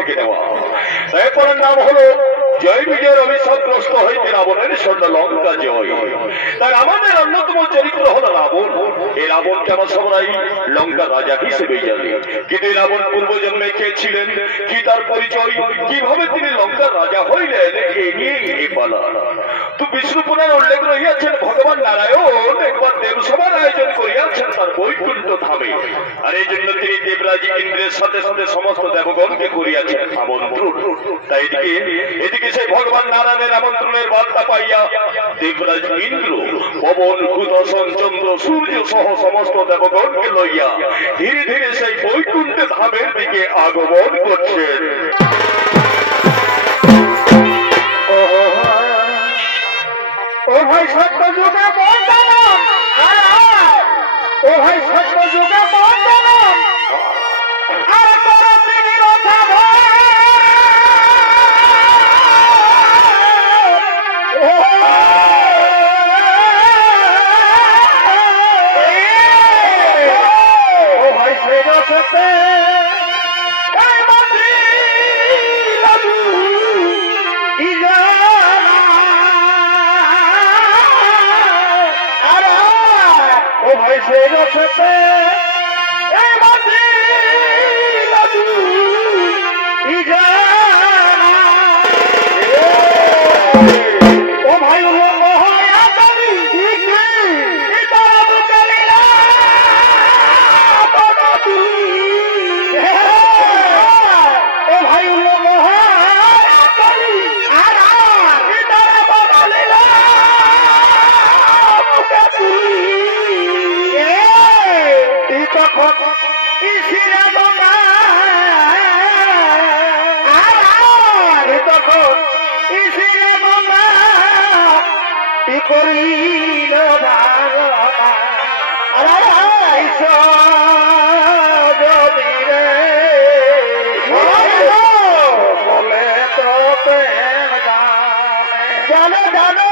থেকে নেওয়া। এরপরের নাম হলো জয় বিজয়ের অভিশাপগ্রস্ত হইতে রাবণের স্বর্ণ লঙ্কা জয়। তার আমাদের অন্যতম চরিত্র হলো রাবণ। এই রাবণ কেন সবাই লঙ্কা রাজা হিসেবেই জানে, কিন্তু এই রাবণ পূর্বজন্মে কে ছিলেন, কি তার পরিচয়, কিভাবে তিনি লঙ্কার রাজা হইলেন, এ নিয়ে এই বলা। তো বিষ্ণু পুরাণ উল্লেখ রহিয়াছেন ভগবান নারায়ণ একবার দেবসভার আয়োজন করিয়াছেন তার বৈকুণ্ঠ ধামে। আর এই জন্য তিনি দেবরাজ ইন্দ্রের সাথে সাথে সমস্ত দেবগণকে করিয়াছেন আমন্ত্রণ। তাই এদিকে সেই ভগবান নারায়ণের আমন্ত্রণের বার্তা পাইয়া দেবরাজ ইন্দ্র পবন কুদর্শন চন্দ্র সূর্য সহ সমস্ত দেবগণকে লইয়া ধীরে ধীরে সেই বৈকুণ্ঠ ধামের দিকে আগমন করছেন। ও ভাই সত্য যুগে বন্দনাম, ও ভাই সত্য যুগে বন্দনাম, আর করো তিনি রথা ও ভাই সেই রথতে করিল বলে তো জানো জানো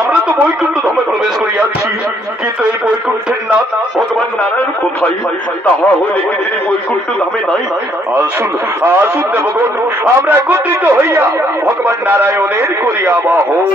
আমরা তো বৈকুণ্ঠ ধামে প্রবেশ করিয়াছি, কিন্তু এই বৈকুণ্ঠের নাথ ভগবান নারায়ণ কোথায়? তাহা হইলে কি তিনি বৈকুণ্ঠ ধামে নাই? আসুন আসুন দেবগণ, আমরা একত্রিত হইয়া ভগবান নারায়ণের করিয়া বাহন।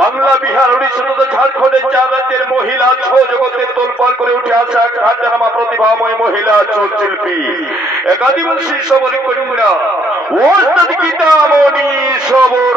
বাংলা, বিহার, উড়িষ্যা তথা ঝাড়খণ্ডের 4 রাজ্যের মহিলা ছৌ জগতে তোলপাড় করে উঠে আসা খ্যাতনামা প্রতিভাময় মহিলা ছৌ শিল্পী এক আদিবাসী সবর কন্যা ওস্তাদ গীতামণি সবর।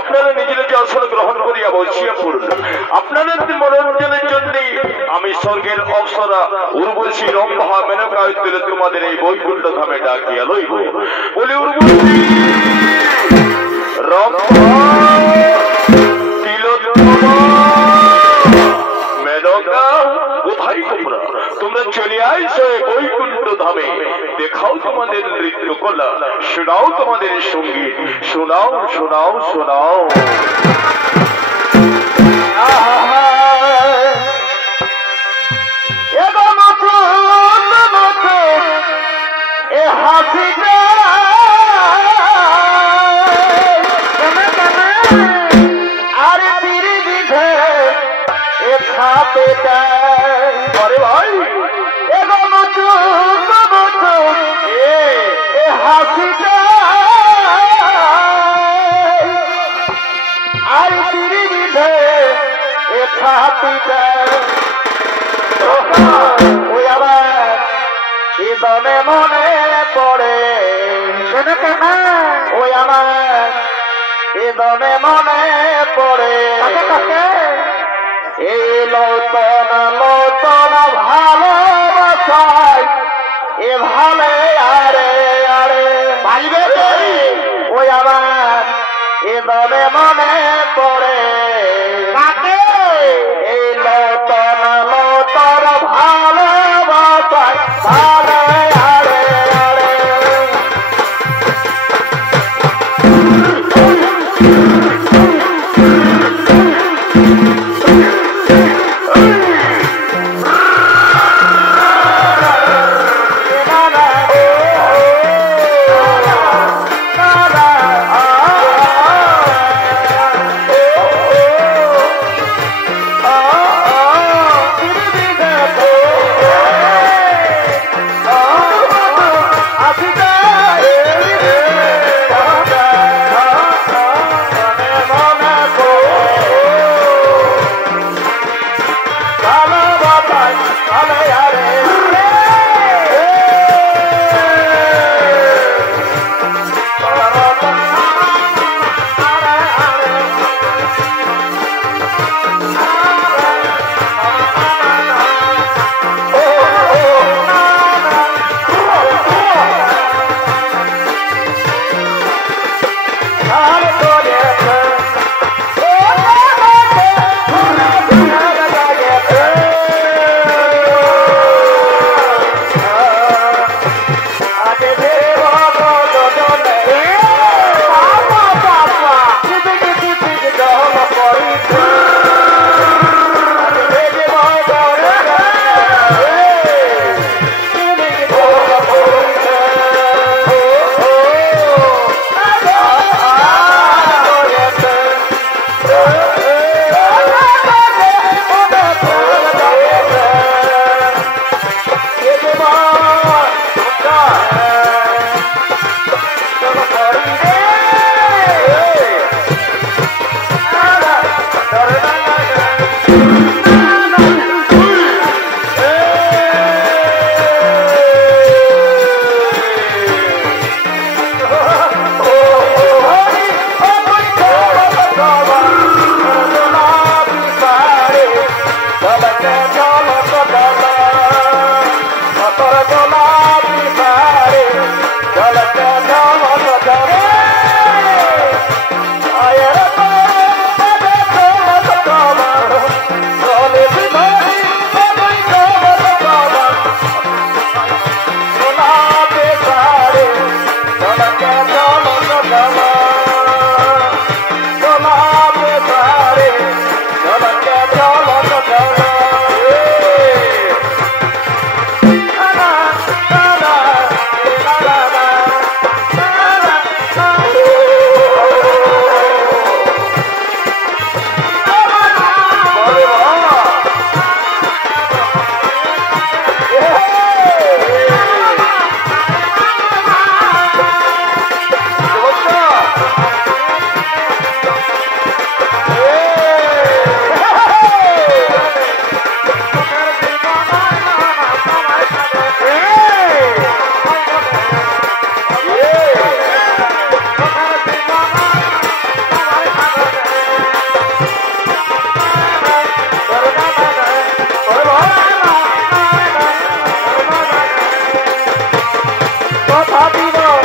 আপনারা নিজে নিজে আসন গ্রহণ করিয়া বসিয়া পড়ুন। আপনাদের মনোরঞ্জনের জন্য আমি স্বর্গের অপ্সরা উর্বশী রম্ভা মেনকা তুলে তোমাদের এই বৈকুণ্ঠ ধামে ডাকিয়া লইব। বলি উর্বশী রম্ভা তিলোত্তমা মেনকা, কোথায় তোমরা? তোমরা চলে আইসো বৈকুণ্ঠ ধামে, দেখাও তোমাদের নৃত্য কলা, শোনাও তোমাদের সঙ্গীত, শোনাও শোনাও শোনাও। अरे भाई एगो मुझू हाथी आई तिरी विधे ए छाती दमे मने पड़े दमे मने पड़े এই লৌতন লৌতন ভালোবাসায় এ ভালে আরে আরে ভাইবে ওই আমার এ দমে মনে পড়ে কাকে এই লৌতন লৌতন ভালোবাসায় ভালে আরে আরে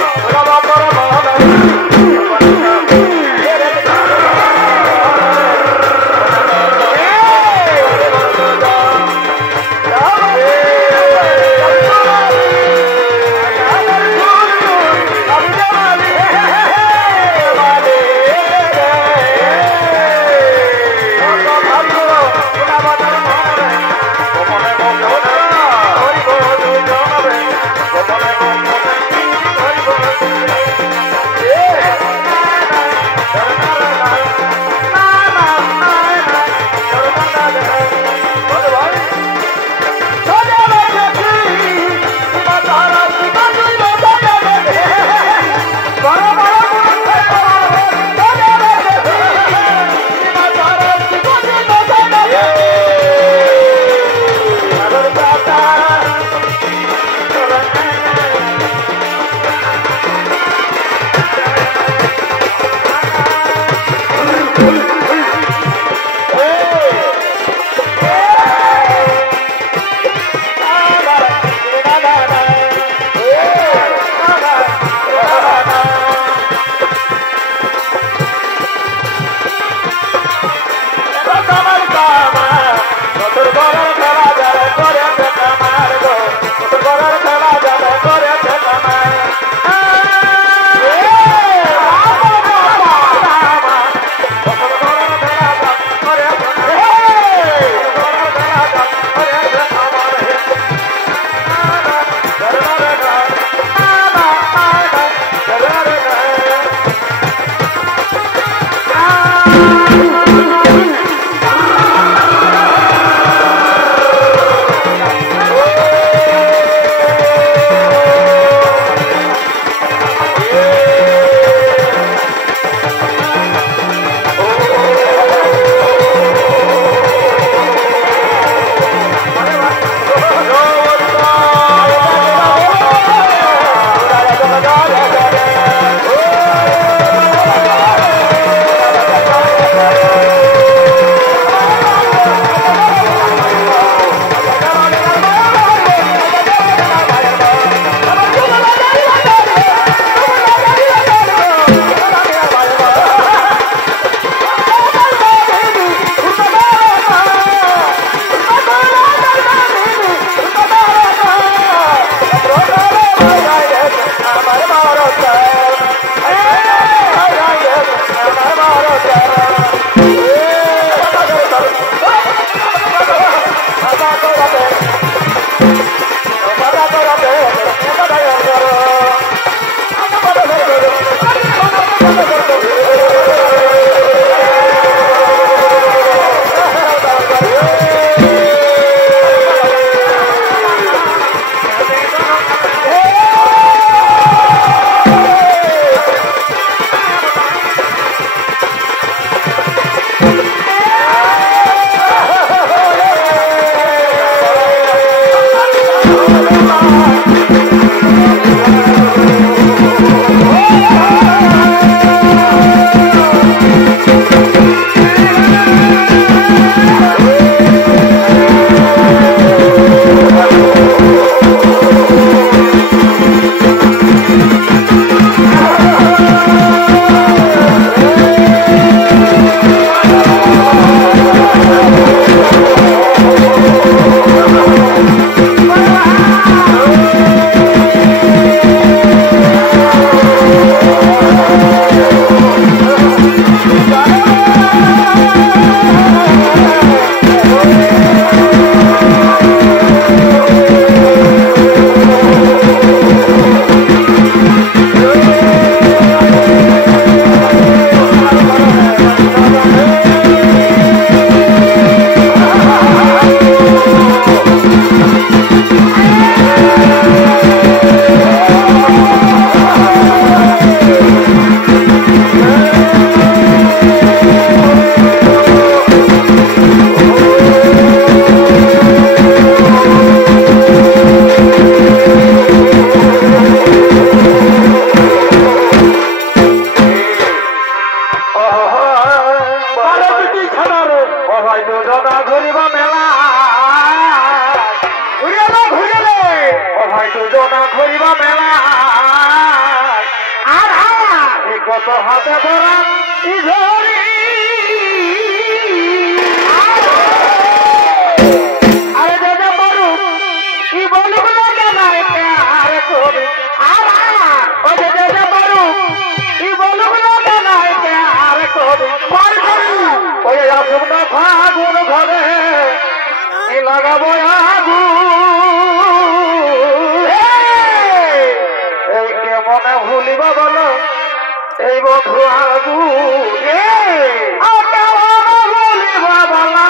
Hare তো হাতে ধরা ইধরি আরে দাদা বড় কি বলবো না কেন আর করি আর ও দাদা বড় কি বলবো না কেন আর করি ওই আসুনটা ফাগুন ঘরে এই লাগাবো আগুন এই কেমনে ভুলিবা বলো এই বধু আগুন ভুলিবা বলা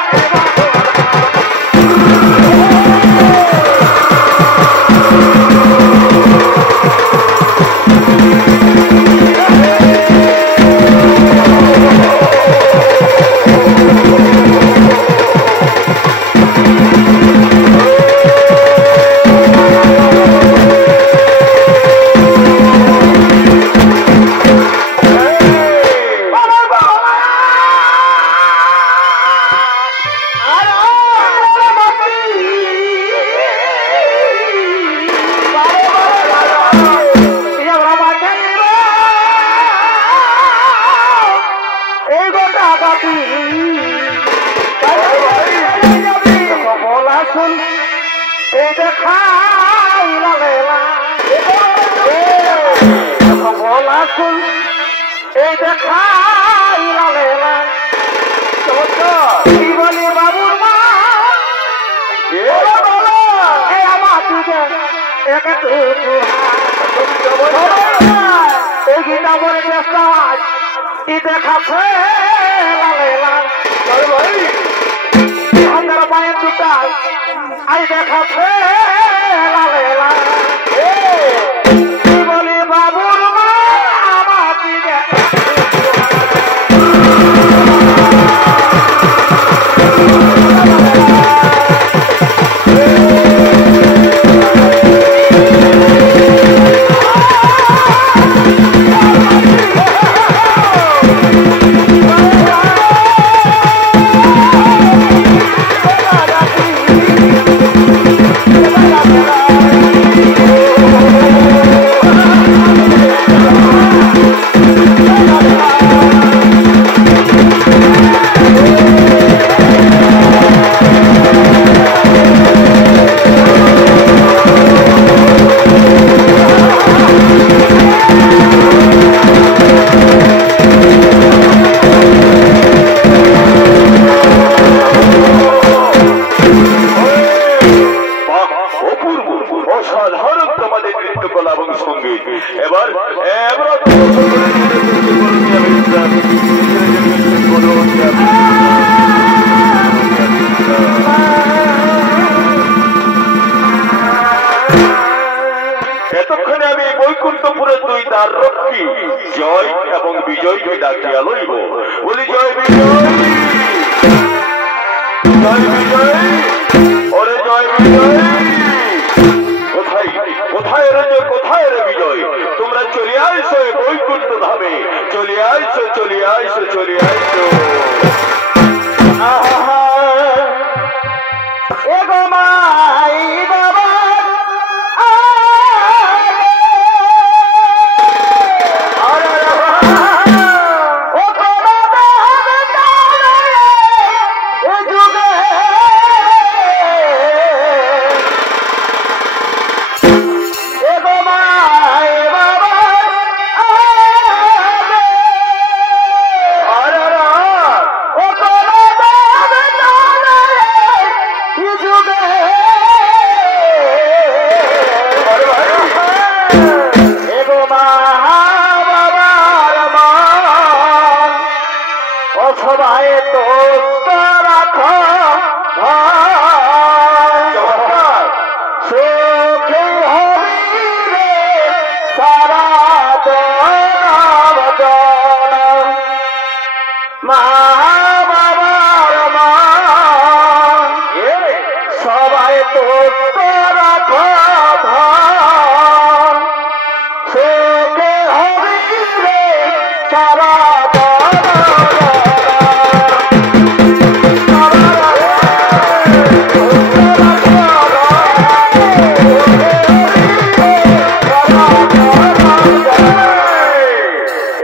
বাবুর মা এই গীতা বলে দেখাচ্ছে আমার পায়ের দুটাই আই দেখাচ্ছে বলি বাবুর মা আমার দিকে এতক্ষণে আমি বৈকুণ্ঠপুরের দুই দ্বার রক্ষী জয় এবং বিজয়কে ডাকিয়া লইব বলি জয় বিজয় জয় বিজয় ওরে জয় বিজয় কোথায় কোথায় রে কোথায় রে বিজয় তোমরা চলে আইসো বৈকুণ্ঠ ধামে চলে আইসো চলে আইসো চলে আইসো এ গো মাই বাবা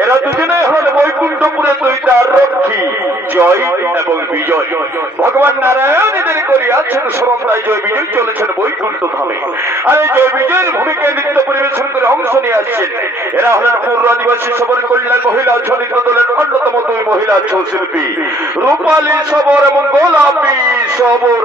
এরা দুজনে জয় এবং বিজয়। ভগবান নারায়ণ এদের করিয়াছেন স্মরণ, তাই জয় বিজয় চলেছেন বৈকুণ্ঠ ধামে। আর এই জয় বিজয়ের ভূমিকায় নৃত্য পরিবেশন করে অংশ নিয়ে আসছেন এরা হলেন পূর্ব আদিবাসী সবর কল্যাণ মহিলা ছন্দিত দলের অন্যতম দুই মহিলা ছৌ শিল্পী রূপালী সবর এবং গোলাপী সবর।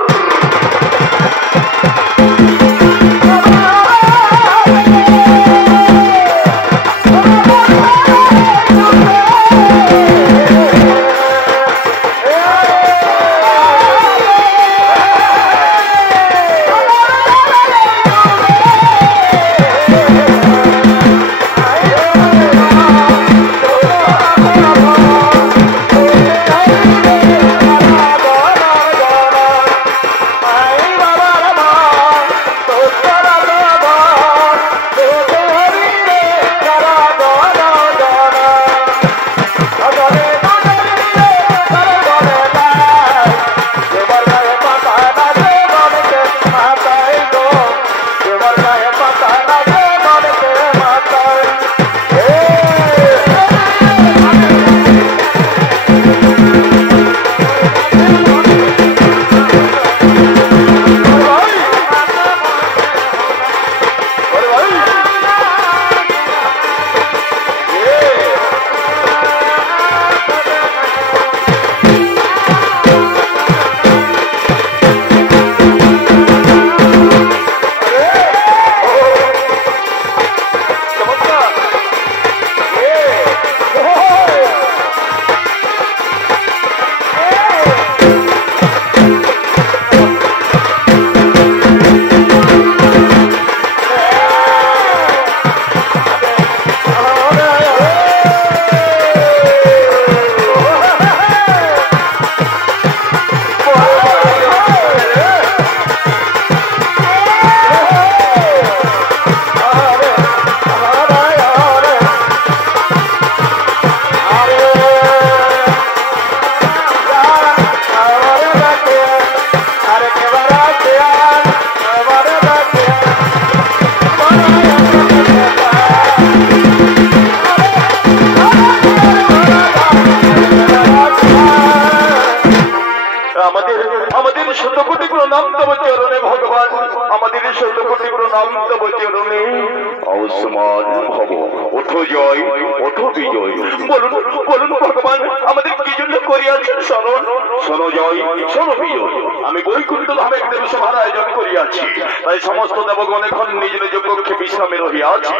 আমি বৈকুণ্ঠ ধামে একদম সভার আয়োজন করিয়াছি, তাই সমস্ত দেবগণ এখন নিজ নিজ কক্ষে বিশ্রামে রহিয়াছি।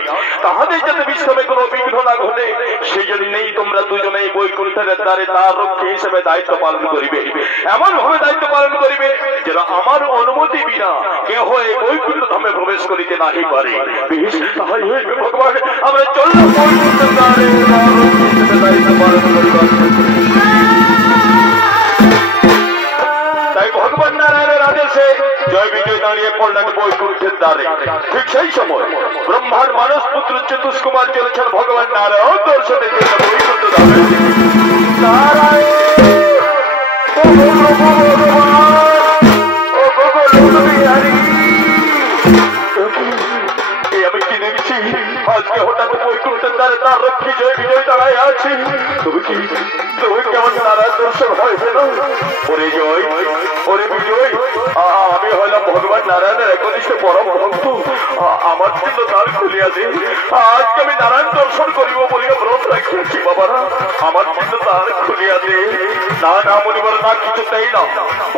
তাহাদের যাতে বিশ্রামে কোনো বিঘ্ন না ঘটে সেই জন্যই তোমরা দুজনেই বৈকুণ্ঠের দ্বারে তার রক্ষী হিসেবে দায়িত্ব পালন করিবে। এমন ভাবে দায়িত্ব পালন করিবে যেন আমার অনুমতি বিনা কেহ এই বৈকুণ্ঠ ধামে প্রবেশ করিতে নাহি পারে। তাই হইবে ভগবান, আমরা চললাম বৈকুণ্ঠের দ্বারে তার রক্ষী হিসেবে দায়িত্ব পালন করিবার। তাই ভগবান নারায়ণের আদেশে জয় বিজয় দাঁড়িয়ে পড়লেন বৈকুণ্ঠের দ্বারে। ঠিক সেই সময় ব্রহ্মার মানস পুত্র চতুষ্কুমার চলেছেন ভগবান নারায়ণ দর্শনের জন্য বৈকুণ্ঠ ধামে। আমি কি দেখছি আজকে হঠাৎ বৈকুণ্ঠের দ্বারে তার রক্ষী জয় বিজয় দাঁড়ায় আছি। তুমি কেমন নারায়ণ দর্শন হয় না? ওরে জয়, ওরে বিজয়, আমি হইলাম ভগবান নারায়ণের একনিষ্ঠ পরম ভক্ত। আমার জন্য দ্বার খুলিয়া দে, আজকে আমি নারায়ণ দর্শন করিব বলিয়া ব্রত রাখিয়াছি। বাবারা, আমার জন্য দ্বার খুলিয়া দে। না না মনিবর, না কিছুতেই না।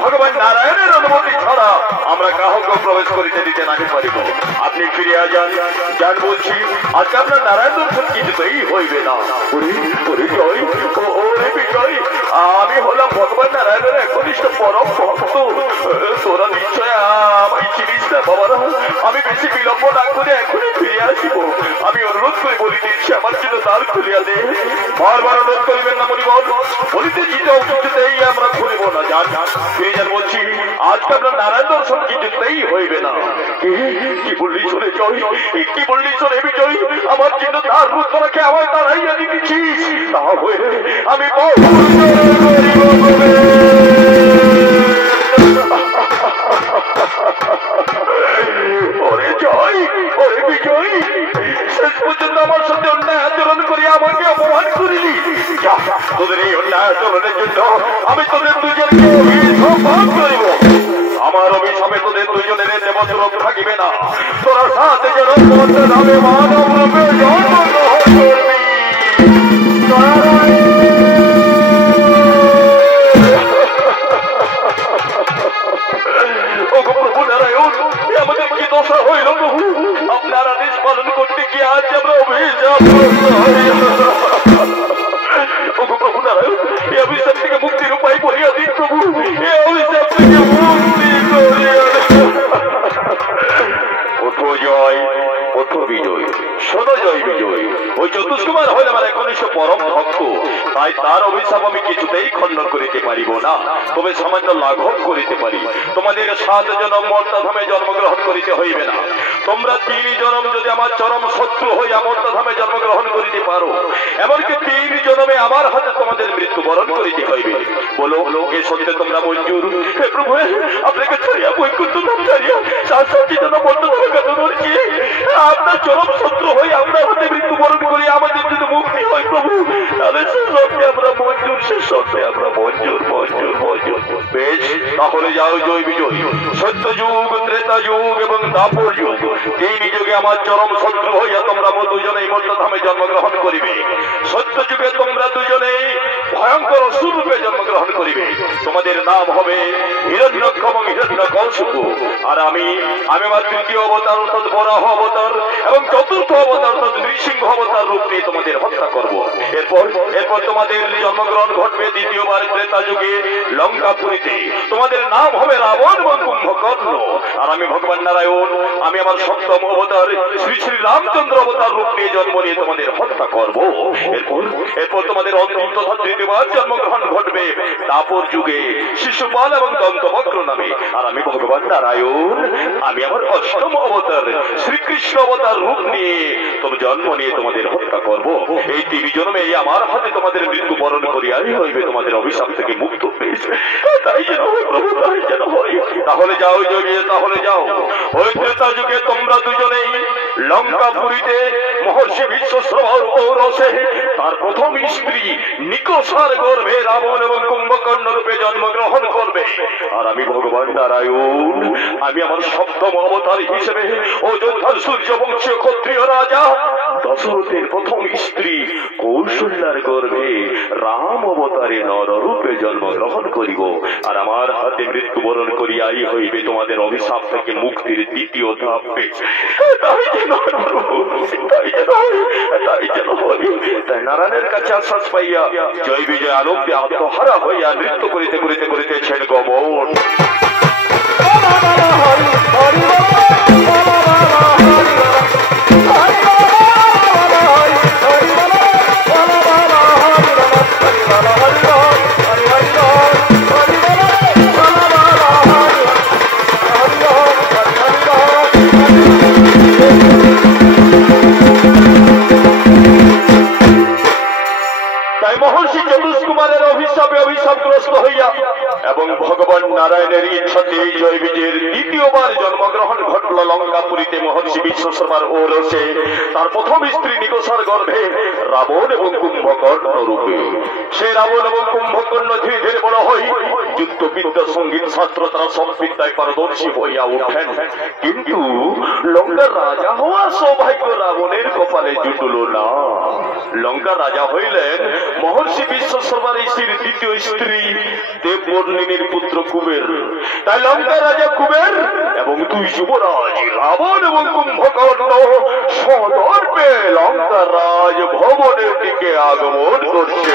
ভগবান নারায়ণের অনুমতি ছাড়া আমরা কাহকে প্রবেশ করিতে দিতে নাহি পারিব। আপনি ফিরিয়া যান, যান বলছি। আজকে আপনার নারায়ণ দর্শন কিছুতেই হইবে না। ওরে জয়, ওরে বিজয়, আমি হলাম ভগবান নারায়ণের একনিষ্ঠ পরম ভক্ত। তোরা নিশ্চয় আমায় চিনিস না বাবারা। আমি বেশি বিলম্ব না করে এখনই ফিরে আসিব। আমি অনুরোধ করে বলি দিচ্ছি, আমার জন্য দ্বার খুলিয়া দে। বারবার অনুরোধ করিবেন না মনিবর, বলিতে জিতেও কিছুতেই আমরা খুলিব না। যান, ফিরে যান বলছি। আজকে আপনার নারায়ণ দর্শন কিছুতেই হইবে না। কি বললি শোনে জয়, কি বললি শোনে বিজয়, আমার জন্য তার রুদ্ধ রাখে আমায় তারাইয়া দিচ্ছিস। তা হয়ে আমি ওরে জয়, ওরে বিজয়, শেষ পর্যন্ত আমার সাথে অন্যায় আচরণ করে আমাকে অপমান করিলি। তোদের এই অন্যায় আচরণের জন্য আমি তোদের দুজনকে অভিশাপ করিব। আমার অভিশাপে তোদের দুজনের দেবদ্রব থাকিবে না। তোরা সাথে যেন নামে মানব রূপে জন্মগ্রহণ করবি। প্রভু নারায়ণ, আমাদের কি দশা হইল প্রভু? আপনার আদেশ পালন করতে গিয়ে আজ আমরা অভিশাপ প্রভু নারায়ণ, এই অভিশাপ থেকে মুক্তির উপায় করিয়া দিন প্রভু। এই অভিশাপ থেকে মুক্তি করিয়া ওঠো জয়, ওঠো বিজয়, শোনো জয় বিজয়। ওই চতুষ্কুমার হইল আমার একনিষ্ঠ পরম ভক্ত, তাই তার অভিশাপ আমি কিছুতেই খণ্ডন করিতে পারিব না, তবে সামান্য লাঘব করিতে পারি। তোমাদের 7 জনম মর্তধামে জন্মগ্রহণ করিতে হইবে না। তোমরা 3 জনম যদি আমার চরম শত্রু হইয়া মর্তধামে জন্মগ্রহণ করিতে পারো, এমনকি 3 জনমে আমার হাতে তোমাদের মৃত্যুবরণ করিতে হইবে। বলো এ সত্যি তোমরা মঞ্জুর? হে প্রভু, আপনাকে ছাড়িয়া বৈকুণ্ঠ ধাম ছাড়িয়া 7 জনম মর্তধামে কাটন করছি। আপনার চরম শত্রু হয়ে আপনার হাতে মৃত্যুবরণ করি আমাদের যদি মুক্তি হয় প্রভু, তাহলে সে সত্যি আমরা মঞ্জুর, সে সত্যি আমরা মঞ্জুর মঞ্জুর মঞ্জুর। বেশ, তাহলে যাও জয় বিজয়। সত্য যুগ, ত্রেতা যুগ এবং দাপর যুগ, 3 যুগে আমার চরম শত্রু হইয়া তোমরা দুজনেই মর্তধামে জন্মগ্রহণ করিবে। সত্য যুগে তোমরা দুজনেই ভয়ঙ্কর অসুর রূপে জন্মগ্রহণ করিবে। তোমাদের নাম হবে হিরণ্যক্ষ এবং হিরণ্যকশিপু। আর আমি আমার 3য় অবতার অর্থাৎ বরাহ অবতার এবং 4র্থ অবতার অর্থাৎ নৃসিংহ অবতার রূপ নিয়ে তোমাদের হত্যা করব। এরপর তোমাদের জন্মগ্রহণ ঘটবে 2য়বার ত্রেতা যুগে লঙ্কাপুরীতে। তোমাদের নাম হবে রাবণ এবং কুম্ভকর্ণ। আর আমি ভগবান নারায়ণ, আমি আমার 7ম অবতার শ্রী শ্রী রামচন্দ্র অবতার রূপ নিয়ে জন্ম নিয়ে তোমাদের হত্যা করব। এরপর তোমাদের অন্তিম তথা 3য়বার জন্মগ্রহণ ঘটবে দাপর যুগে শিশুপাল এবং দন্তবক্র নামে। আর আমি ভগবান নারায়ণ, আমি আমার 8ম অবতার শ্রীকৃষ্ণ অবতার রূপ নিয়ে জন্ম নিয়ে তোমাদের হত্যা করব। এই 3 জন্মে আমার হাতে তোমাদের মৃত্যুবরণ করিয়াই হইবে তোমাদের অভিশাপ থেকে মুক্ত পেয়েছে। তাই যেন হয় প্রভু, তাই যেন হয়। তাহলে যাও যোগে, তাহলে যাও। ওই ত্রেতা যুগে তোমরা দুজনেই লঙ্কাপুরীতে মহর্ষি বিশ্বশ্রবর ঔরসে তার প্রথম স্ত্রী নিকষার গর্ভে রাবণ এবং কুম্ভকর্ণ রূপে জন্মগ্রহণ করবে। আর আমি ভগবান নারায়ণ, আমি আমার 7ম অবতার হিসেবে অযোধ্যার সূর্যবংশীয় ক্ষত্রিয় রাজা দশরথের প্রথম স্ত্রী কৌশল্যার গর্ভে রাম অবতারে নররূপে জন্মগ্রহণ করিব। আর আমার হাতে মৃত্যুবরণ করিয়াই হইবে তোমাদের অভিশাপ থেকে মুক্তির 2য় ধাপ। তাই যেন হয়। তাই নারায়ণের কাছে আশ্বাস পাইয়া জয় বিজয় আলোকে আত্মহারা হইয়া নৃত্য করিতে করিতে করিতেছেন গমন। তাই মহর্ষি চতুষ্কুমারের অভিশাপগ্রস্ত হইয়া এবং ভগবান নারায়ণের ইচ্ছাতে জয় বিজয়ের 2য়বার জন্মগ্রহণ ঘটল লঙ্কাপুরীতে মহর্ষি বিশ্বশর্মার ঔরসে তার প্রথম স্ত্রী নিকষার গর্ভে রাবণ এবং কুম্ভকর্ণ রূপে। সে রাবণ এবং কুম্ভকর্ণ ধীরে ধীরে বড় হই যুদ্ধবিদ্যা, সঙ্গীত শাস্ত্র তারা সব বিদ্যায় পারদর্শী হইয়া উঠেন। কিন্তু লঙ্কার রাজা হওয়ার সৌভাগ্য রাবণের কপালে জুটল না। লঙ্কার রাজা হইলেন মহর্ষি বিশ্বশর্মার স্ত্রীর 2য় স্ত্রী দেববর্ণিনীর পুত্র কুবের। তাই লঙ্কার রাজা কুবের এবং 2 যুবরাজ রাবণ এবং কুম্ভকর্ণ সদর্পে লঙ্কার রাজ ভবনের দিকে আগমন করছে।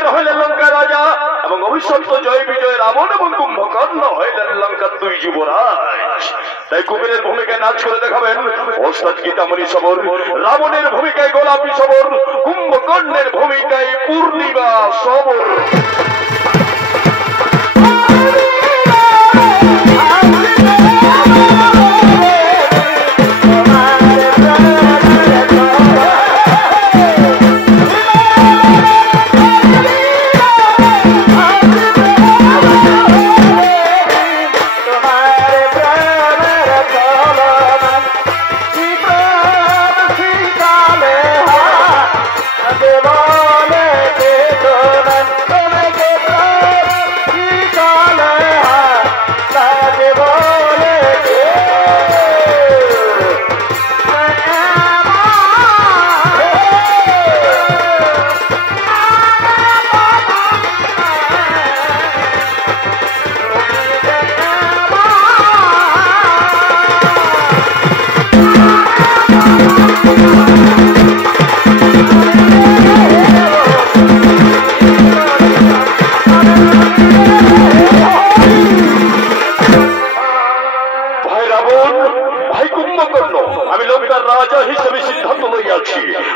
রাবণ হইলেন লঙ্কার রাজা এবং অভিশপ্ত জয় বিজয় রাবণ এবং কুম্ভকর্ণ হইলেন লঙ্কার দুই যুবরাজ। তাই কুবেরের ভূমিকায় নাচ করে দেখাবেন ওস্তাদ গীতামণি সবর, রাবণের ভূমিকায় গোলাপী সবর, কুম্ভকর্ণের ভূমিকায় পূর্ণিমা সবর।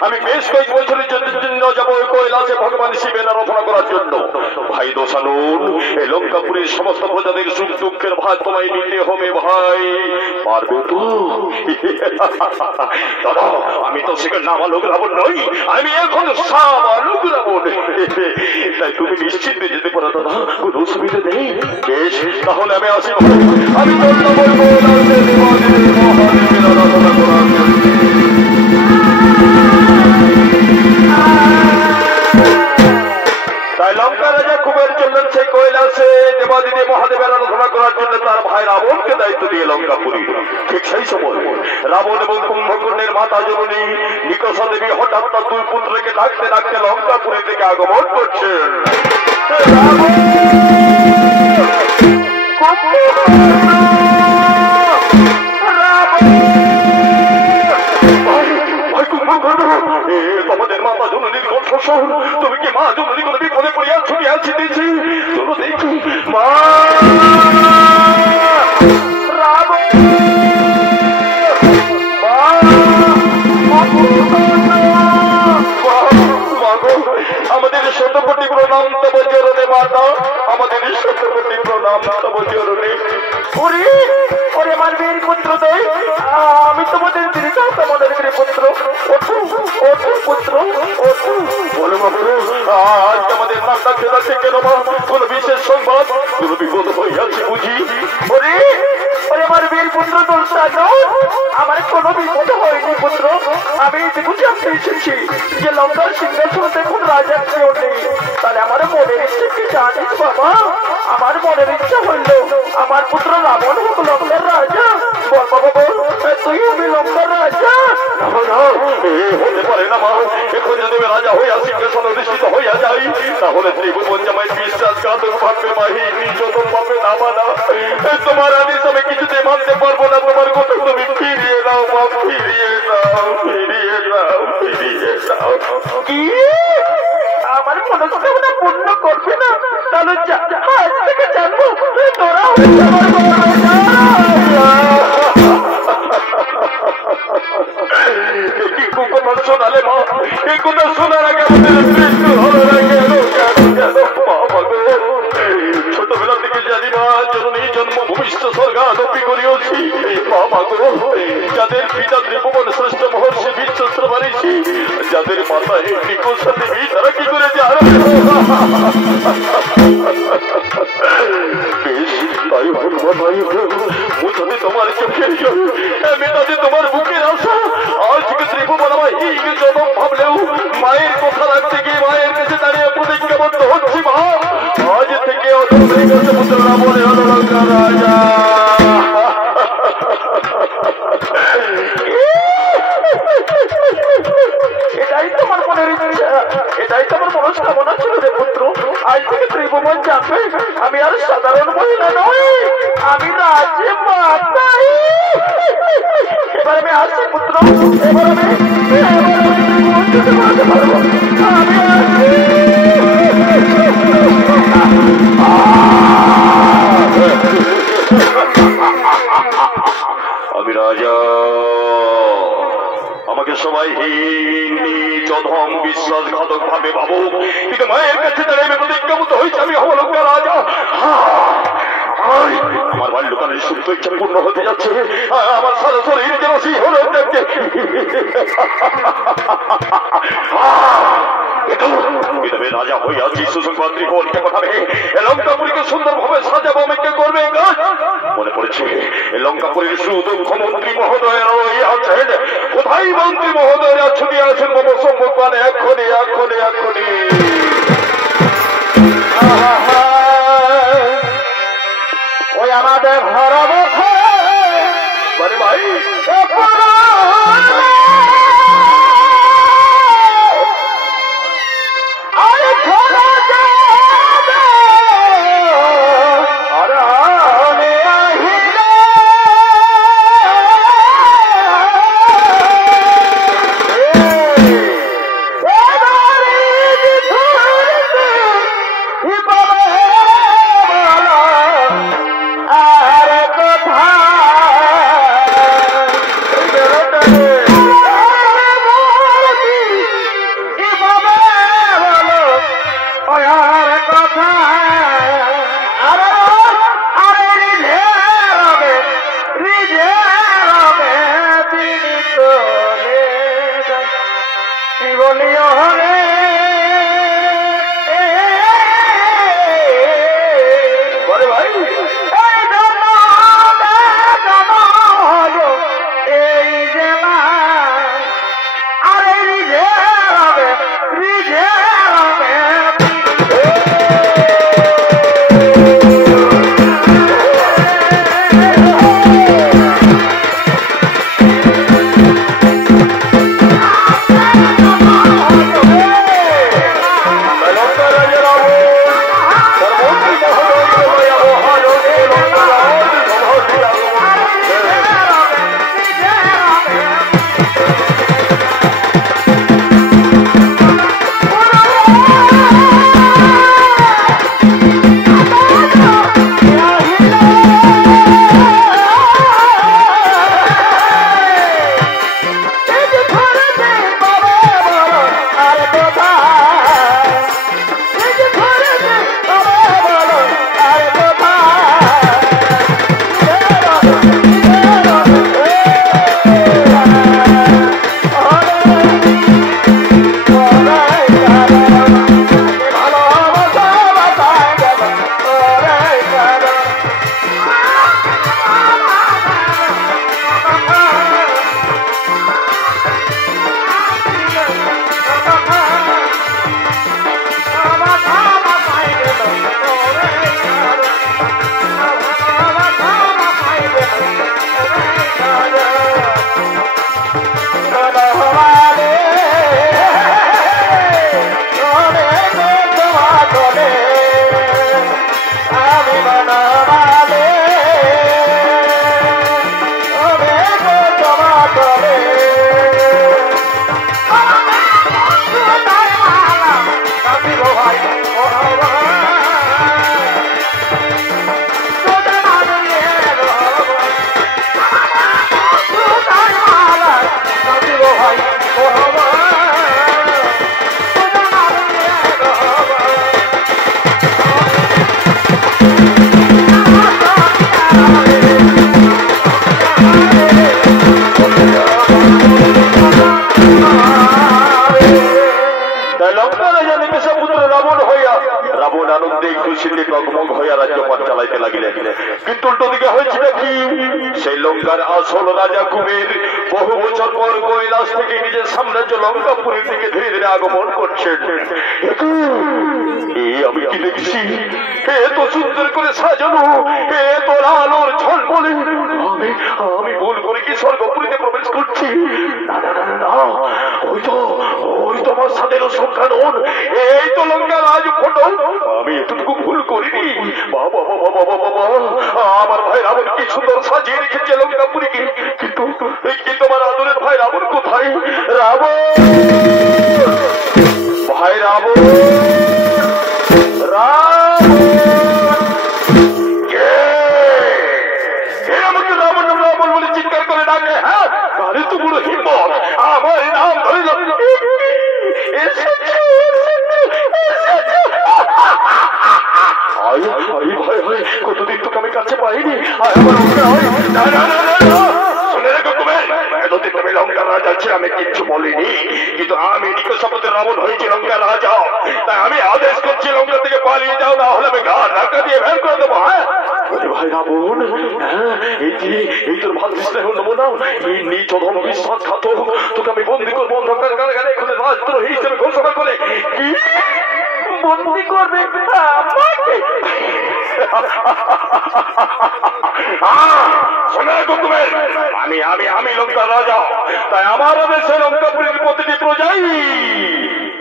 আমি বেশ কয়েক বছরের জন্য যাব কৈলাসে ভগবান শিবের আরাধনা করার জন্য। ভাই দোষানুন, এই লঙ্কাপুরের সমস্ত প্রজাদের সুখ দুঃখের ভাগ তোমায় নিতে হবে ভাই, পারবে তো? দাদা আমি তো সেখানে নাবালক রাবণ নই, আমি এখন সাবালক রাবণ। তাই তুমি নিশ্চিন্তে যেতে পারো দাদা, কোনো অসুবিধা নেই। বেশ তাহলে আমি আসি, আমি চললাম মহাদেবের আরাধনা করার জন্য। তাই লঙ্কা রাজা কুবের চললেন সেই কৈলাসে দেবাদিদেব মহাদেবের আরাধনা করার জন্য তার ভাই রাবণকে দায়িত্ব দিয়ে লঙ্কাপুরী। ঠিক সেই সময় রাবণ এবং কুম্ভকর্ণের মাতা জননী নিকষা দেবী হঠাৎ তার দুই পুত্রকে ডাকতে ডাকতে লঙ্কাপুরী থেকে আগমন করছেন। তোমাদের মাতা জননীর কণ্ঠস্বর, তুমি কি মা জননী কোনো বিপদে পড়িয়া ছুটি আছি দিয়েছি? চলো দেখি মা আমাদের শতকোটি প্রণাম তব চরণে মাতা, আমাদের শতকোটি প্রণাম তব চরণে। ওরে মানবীর পুত্র দেই, আমি তোমাদের দিদিটা তোমাদের পুত্র। ওঠো ওঠো পুত্র ওঠো। বলো মা বলো, আজ আমাদের নাম ডাকতে ডাকতে কেন মা? কোনো বিশেষ সংবাদ, কোনো বিপদ হইয়াছে বুঝি? ওরে ওরে মানবীর পুত্র দোষানো, আমার কোনো বিপদ হয়নি পুত্র। আমি বুঝাতে এসেছি যে লঙ্কার সিংহাসন দেখুন রাজার কেউ নেই। তাহলে আমার মনের ইচ্ছে কি জানিস বাবা? আমার মনের ইচ্ছা হইল আমার পুত্র রাবণ হোক লঙ্কার রাজা। বল বাবা বল, তুই আমি লঙ্কার রাজা? হতে পারে না মা, এখন যদি রাজা হইয়া সিংহাসন অধিষ্ঠিত হইয়া যাই, তাহলে ত্রিভুবন জামাই বিশ্বাসঘাতক ভাববে মাহি, নির্যাতন পাবে না মানা। তোমার আদেশ আমি কিছুতে মানতে পারবো না। তোমার কথা তুমি ফিরিয়ে নাও মা, ফিরিয়ে নাও, ফিরিয়ে নাও, ফিরিয়ে নাও। কি আমার মনস্কামনা পূর্ণ করবে না? তাহলে আজ থেকে জানবো তোরা কি কথা শোনালে মা? এই কথা শোনার আগে আমাদের মৃত্যু হলো না কেন? ছোটবেলা থেকে জানি মা জননী জন্ম ভূমিষ্ঠ স্বর্গাদপি করিয়াছি। বাবা গো, যাদের পিতা ত্রিভুবন শ্রেষ্ঠ মহর্ষি বিশ্বস্ত্র বানিয়েছি, যাদের মাথায় নিকষা দেবী, তারা কি করে জানো? বেশ তাই হল তাই হল, মুছাতে তোমার চোখের জল, মেটাতে তোমার বুকের আশা। আজকে ত্রিভুবন আমার হিং জনম ভাবলেও মায়ের কথা রাখতে গিয়ে মায়ের কাছে দাঁড়িয়ে প্রতিজ্ঞাবদ্ধ হচ্ছি মা, আজ থেকে পুত্র রাবণ হল লঙ্কা রাজা। এটাই তোমার মনের ইচ্ছা, এটাই তোমার মনস্কামনা ছিল রে পুত্র। আজ থেকে ত্রিভুবন জানবে আমি আর সাধারণ মহিলা নই, আমি রাজ্যে মাতাই। এবার আমি আসছি পুত্র, এবার আমি আসছি। বাহিনী যধম বিশ্বাসঘাতক ভাবে ভাবো, কিন্তু মায়ের কাছে দাঁড়িয়ে আমি প্রতিজ্ঞাবদ্ধ হয়েছি আমি হব লঙ্কা রাজা। আমার বাল্যকালের সুপ্ত ইচ্ছা পূর্ণ হতে যাচ্ছে, আমার সারা শরীর যেন সেই হলো দেখতে। রাজা হইয়াছি সুসংবাদ ত্রিভুবনকে পাঠাবে, লঙ্কাপুরীকে সুন্দরভাবে সাজাবো, অপেক্ষা করবে। মনে পড়েছে লঙ্কাপুরীর সুদক্ষ মন্ত্রী মহোদয়ের আছেন, কোথায় মন্ত্রী মহোদয়ের ছুটি আছেন মম সম্মুখান এক্ষণে এক্ষণে এক্ষণে। ওই আমাদের ঘর মানে ভাই কিন্তু উল্টো দিকে হয়েছিল কি, সেই লঙ্কার আসল রাজা কুবের বহু বছর পর কৈলাস থেকে নিজের সাম্রাজ্য লঙ্কাপুরীর দিকে ধীরে ধীরে আগমন করছেন। আমি কি দেখছি, এত সুন্দর করে সাজানো, এত আলোর ঝলমলে, আমি ভুল করে কি স্বর্গপুরীতে প্রবেশ করছি? না না না না, ওই তো আমার সাথে সংখ্যা নন, এই তো লঙ্কা রাজ ফটো। আমি এতটুকু ভুল করিনি। বাবা বাবা বাবা বাবা, আমার ভাই রাবণ কি সুন্দর সাজিয়ে রেখেছে লঙ্কাপুরীকে, কিন্তু আমার আদরের ভাই রাবণ কোথায়? রাবণ, ভাই রাবণ, আমাকে রাবণ রাবণ বলে চিৎকার করে ডাকে। হ্যাঁ, তো বড় হিম্মত, আমার নাম কতদিন তোকে আমি কাছে পাইনি। শুনে রেখো কুবের, এতদিন তুমি লঙ্কার রাজা ছিল আমি কিচ্ছু বলিনি, কিন্তু আমি নিকষপতি রাবণ হয়েছি লঙ্কার রাজা। তাই আমি আদেশ করছি লঙ্কা থেকে পালিয়ে যাও, না হলে আমি ঘাড় ধাক্কা দিয়ে বের করে দেবো। হ্যাঁ ভাই রাবণ, এই তোর ভাতৃস্নেহ নমুনা, এই নিজ অধম বিশ্বাসঘাত, তোকে আমি বন্দি করবো অন্ধকার কারাগারে, এখানে রাজদ্রোহী হিসেবে ঘোষণা করে। কি বন্দি করবে আমাকে? আমি লঙ্কার রাজা, তাই আমার দেশে লঙ্কা প্রতিটি প্রজাই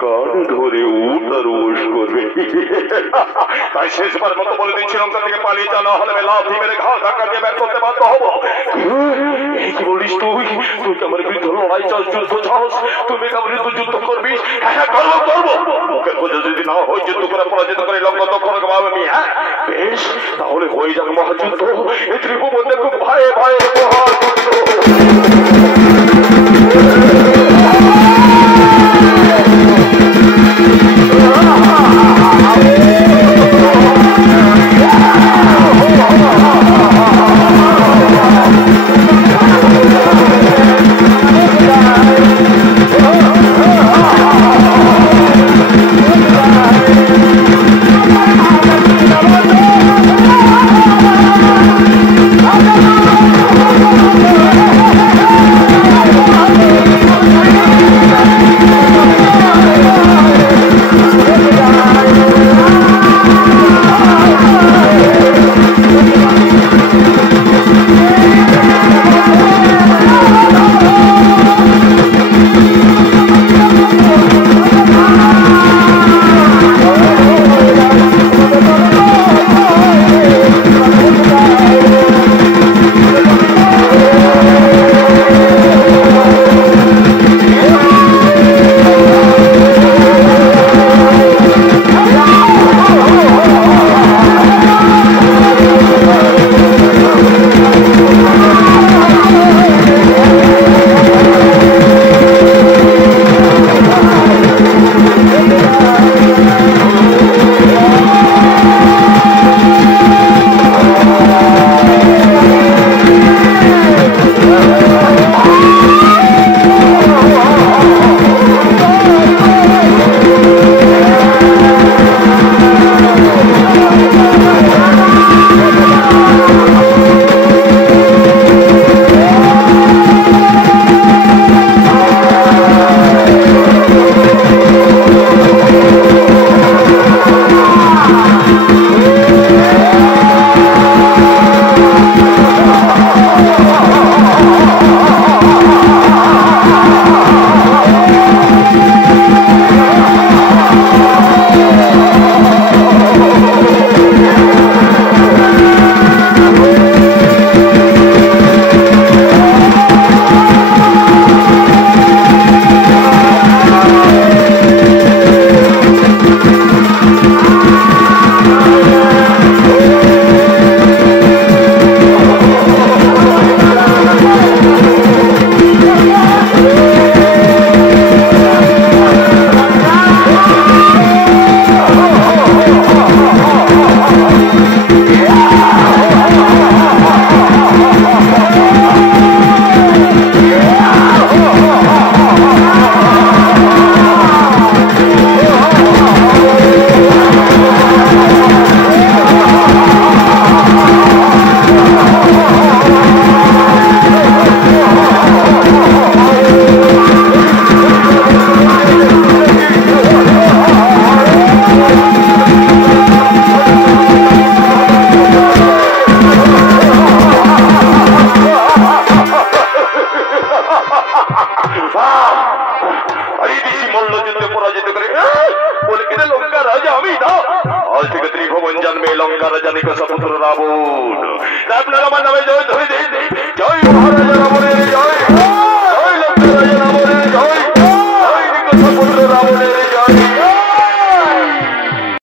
কান ধরে উঠার উস করবে। তাই শেষবার মতো বলে দিচ্ছি লঙ্কা থেকে পালিয়ে যা, না হলে লাথি মেরে ঘাড় ধাক্কা দিয়ে বের করতে বাধ্য হবো। এই কি বলিস তুই? তুই আমার বিরুদ্ধে লড়াই চাস, যুদ্ধ চাস? তুমি আমার বিরুদ্ধে যুদ্ধ করবি? হ্যাঁ করবো। মুখের বোঝা যদি না হয়, যুদ্ধ করে পরাজিত করে লঙ্কা দখল করবো আমি। হ্যাঁ বেশ, তাহলে হয়ে যাক মহাযুদ্ধ। এই ত্রিভুবনে খুব ভয়ে ভয়ে মহাযুদ্ধ। লঙ্কার রাজা নিকষপুত্র রাবণ। আপনার আমার নামে জয় ধরে দিন, জয় মহারাজ।